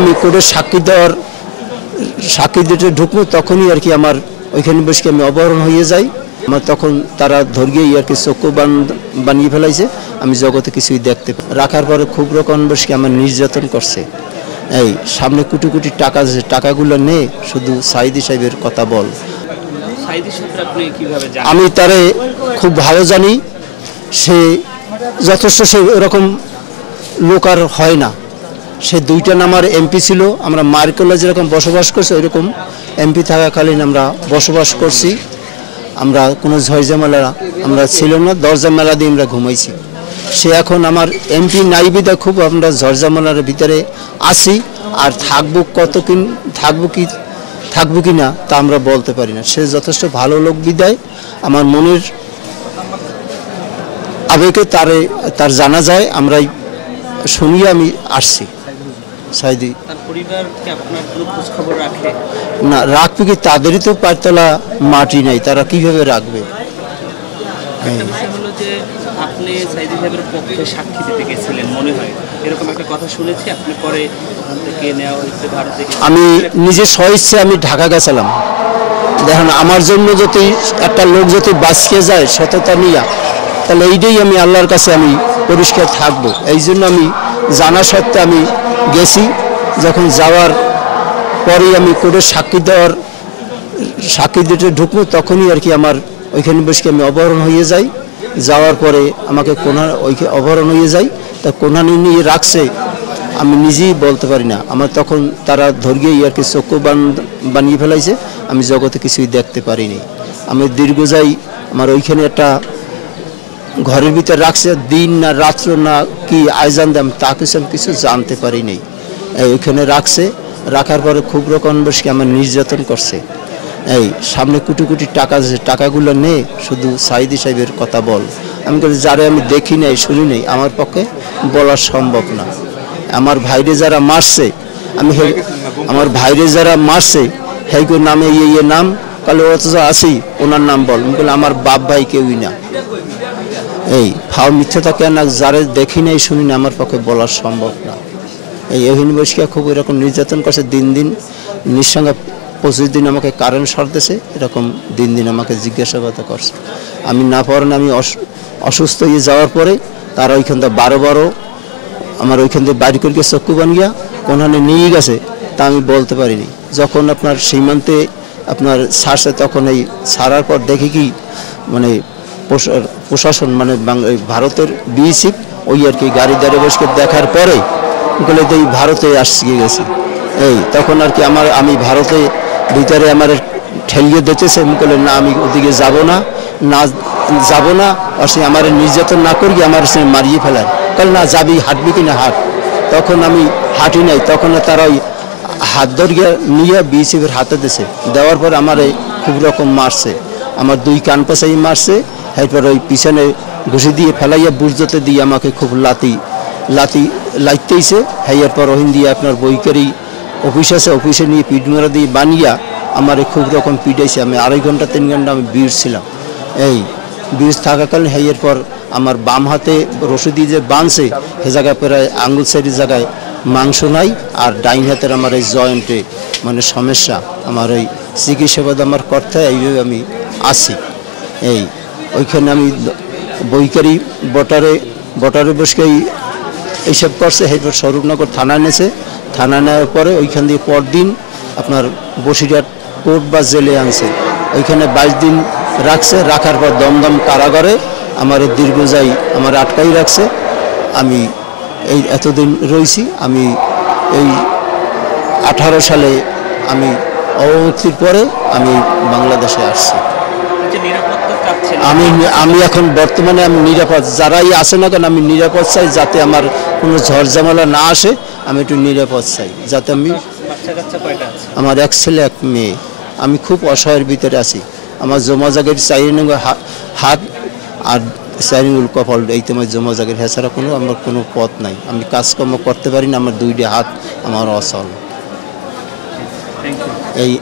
আমি কোর্টে সাক্ষী দিতে ঢুকবো তখনই আর কি আমার ওইখানে বসে আমি অপহরণ হয়ে যাই। আমার তখন তারা ধরিয়ে আর কি চক্ষু বানিয়ে ফেলাইছে, আমি জগতে কিছুই দেখতে রাখার পরে খুব রকম বসে আমার নির্যাতন করছে। এই সামনে কোটি কোটি টাকা আছে, টাকাগুলো নে শুধু সাইদি সাহেবের কথা বল। আমি তারে খুব ভালো জানি, সে যথেষ্ট সে এরকম লোক আর হয় না। সে 2টা নাম্বার এমপি ছিল, আমরা মার্কেলে যেরকম বসবাস করছি ওইরকম এমপি থাকাকালীন আমরা বসবাস করছি। আমরা কোনো ঝয়ঝামেলা আমরা ছিল না, দরজা মেলা দিয়ে আমরা ঘুমাইছি। সে এখন আমার এমপি নাই বিদা খুব আমরা ঝড়ঝামেলার ভিতরে আছি, আর থাকবো কি না তা আমরা বলতে পারি না। সে যথেষ্ট ভালো লোক বিদায় আমার মনের আবেগে তার জানা যায়, আমরাই শুনিয়ে আমি আসছি। সাইদি না রাখবে কি, তাদেরই তো পাঁচতলা মাটি নাই, তারা কিভাবে রাখবে? আপনি সাইদি সাহেবের পক্ষে সাক্ষী দিতে গেছিলেন মনে হয়, এরকম একটা কথা শুনেছি। আপনি পরে ওখান থেকে নেওয়া হয়েছে ভারত থেকে। আমি নিজে স্বইচ্ছে আমি ঢাকা গেছিলাম। দেখেন আমার জন্য যদি একটা লোক যদি বাঁচিয়ে যায় সততা নিয়ে, তাহলে এইটাই আমি আল্লাহর কাছে আমি পরিষ্কার থাকবো। এই জন্য আমি জানা সত্ত্বে আমি গেছি। যখন যাওয়ার পরেই আমি কোর্টে সাক্ষী দিতে ঢুকবো তখনই আর কি আমার ওইখানে বসে আমি অপহরণ হয়ে যাই। যাওয়ার পরে আমাকে অপহরণ হয়ে যায়, তা কোনানি নিয়ে রাখছে আমি নিজেই বলতে পারি না। আমার তখন তারা ধরিয়ে আর কি চক্ষু বানিয়ে ফেলাইছে, আমি জগতে কিছুই দেখতে পারিনি। আমি দীর্ঘ যাই আমার ওইখানে একটা ঘরের ভিতরে রাখছে, দিন না রাত্র না কি আয়োজন দেয় তা কিছু জানতে পারিনি। ওইখানে রাখার পরে খুব রকম বসে আমার নির্যাতন করছে। এই সামনে কোটি কোটি টাকা আছে, টাকাগুলো নে শুধু সাইদি সাহেবের কথা বল। আমি বলি যারা আমি দেখি নাই শুনি নাই আমার পক্ষে বলা সম্ভব না। আমার ভাইরে যারা মারছে হেগো নামে ইয়ে নাম কালে অথচ আসি ওনার নাম বল। আমি বলি আমার বাপ ভাই কেউই না। এই ফাও মিথ্যাটা কেন, যারা দেখি নাই শুনি না আমার পক্ষে বলা সম্ভব না। এই ইউনিভার্সিটি খুব এরকম নির্যাতন করছে, দিন নিঃসঙ্গে 25 দিন আমাকে কারেন্ট সারতেছে, এরকম দিন আমাকে জিজ্ঞাসাবাদ করছে। আমি না পারেন আমি অসুস্থ হয়ে যাওয়ার পরে তারা ওইখান থেকে 12 আমার ওইখান থেকে বাড়ি করে চক্ষু বানিয়া কোনখানে নিয়ে গেছে তা আমি বলতে পারিনি। যখন আপনার সীমান্তে আপনার ছাড়ছে তখন এই ছাড়ার পর দেখি কি মানে প্রশাসন মানে ভারতের বিএসএফ ওই আর কি গাড়ি দাঁড়ে বসে দেখার পরে বলে এই ভারতে গেছি। এই তখন আর কি আমি ভারতে ভিতরে আমার ঠেলিয়ে দিতেছে, বলে না আমি ওদিকে যাব না সে আমার নির্যাতন না করি আমার সে মারিয়ে ফেলায়। কাল না যাবি, হাঁটবি কিনা হাঁট। তখন আমি হাঁটি নাই, তখন তারা ওই হাত ধরিয়ে নিয়ে বিএসএফের হাতে দিয়েছে। দেওয়ার পর আমার খুব রকম মারছে, আমার 2 কান পাশাই মারছে। এরপর ওই পিছনে ঘুষি দিয়ে ফেলাইয়া বুঝতে দিয়ে আমাকে খুব লাইতেইছে। এরপর ওহিন দিয়ে আপনার বইকারি অফিস আছে, অফিসে নিয়ে পিটমেরা দিয়ে বানিয়া আমার খুব রকম পিটাইছে। আমি 2.5 ঘন্টা 3 ঘন্টা আমি বীর ছিলাম। এই বীর থাকাকালীন এরপর আমার বাম হাতে রশি দিয়ে যে বাঁধছে সে জায়গায় প্রায় আঙুল সাইডের জায়গায় মাংস নাই, আর ডাইন হাতের আমার এই জয়েন্টে মানে সমস্যা। আমার এই চিকিৎসাবাদ আমার করতে এইভাবে আমি আসি। এই ওইখানে আমি বইকারি বটারে বসে এইসব করছে। এরপর স্বরূপনগর থানা এনেছে, থানা নেওয়ার পরে ওইখান দিয়ে পরদিন আপনার বসিরহাট কোর্ট বা জেলে আনছে। ওইখানে 22 দিন রাখছে। রাখার পর দমদম কারাগারে আমার দীর্ঘ যাই আমার আটকাই রাখছে। আমি এই এতদিন রয়েছি। আমি এই 18 সালে আমি অবমুক্তির পরে আমি বাংলাদেশে আসছি। আমি এখন বর্তমানে আমি নিরাপদ, যারাই আসে না কেন আমি নিরাপদ চাই, যাতে আমার কোনো ঝড়ঝামেলা না আসে। আমি একটু নিরাপদ চাই, যাতে আমার 1 ছেলে 1 মেয়ে। আমি খুব অসহায়ের ভিতরে আছি। আমার জমা জাগের 4 হাত আর 4 কপাল, এই তোমার জমা জাগের, এছাড়া আমার কোনো পথ নাই। আমি কাজকর্ম করতে পারি না, আমার 2টা হাত আমার অচল।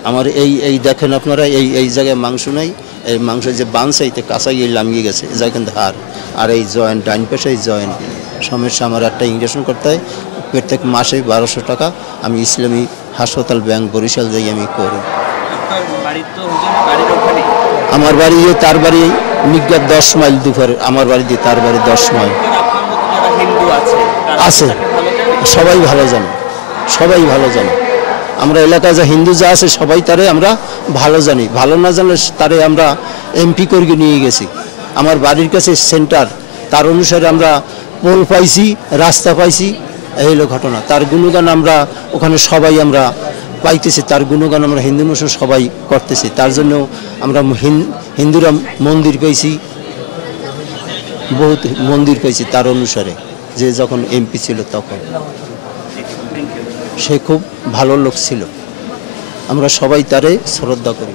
আমার এই দেখেন আপনারা এই জায়গায় মাংস নাই, এই মাংস যে বাঁধছে এইতে কাঁচাই লামিয়ে গেছে, যা কিন্তু হাড় আর এই জয়েন্ট ডাইন পাশে এই জয়েন্ট সমস্যা। আমার একটা ইঞ্জেকশন করতে হয়, প্রত্যেক মাসে 1200 টাকা আমি ইসলামী হাসপাতাল ব্যাংক বরিশাল যাই আমি করি। আপনার বাড়ি তো হুজুরের বাড়ির ওখানে, আমার বাড়ি তার বাড়ি নিজ্ঞাত 10 মাইল দুপুরে, আমার বাড়ি দিয়ে তার বাড়ি 10 মাইল। আপনার মতো যারা হিন্দু আছে তারা আছে, তাকে ভালো জানে? সবাই ভালো জানে, সবাই ভালো জানে। আমরা এলাকায় যা হিন্দু যা আছে সবাই তারে আমরা ভালো জানি, ভালো না জানলে তারে আমরা এমপি করে নিয়ে গেছি। আমার বাড়ির কাছে সেন্টার, তার অনুসারে আমরা পোল পাইছি, রাস্তা পাইছি, এই হলো ঘটনা। তার গুণগান আমরা ওখানে সবাই আমরা পাইতেছি, তার গুণগান আমরা হিন্দু মুসলিম সবাই করতেছি। তার জন্য আমরা হিন্দুরা মন্দির পেয়েছি, বহুত মন্দির পেয়েছি তার অনুসারে, যে যখন এমপি ছিল তখন। সে খুব ভালো লোক ছিল, আমরা সবাই তারে শ্রদ্ধা করি।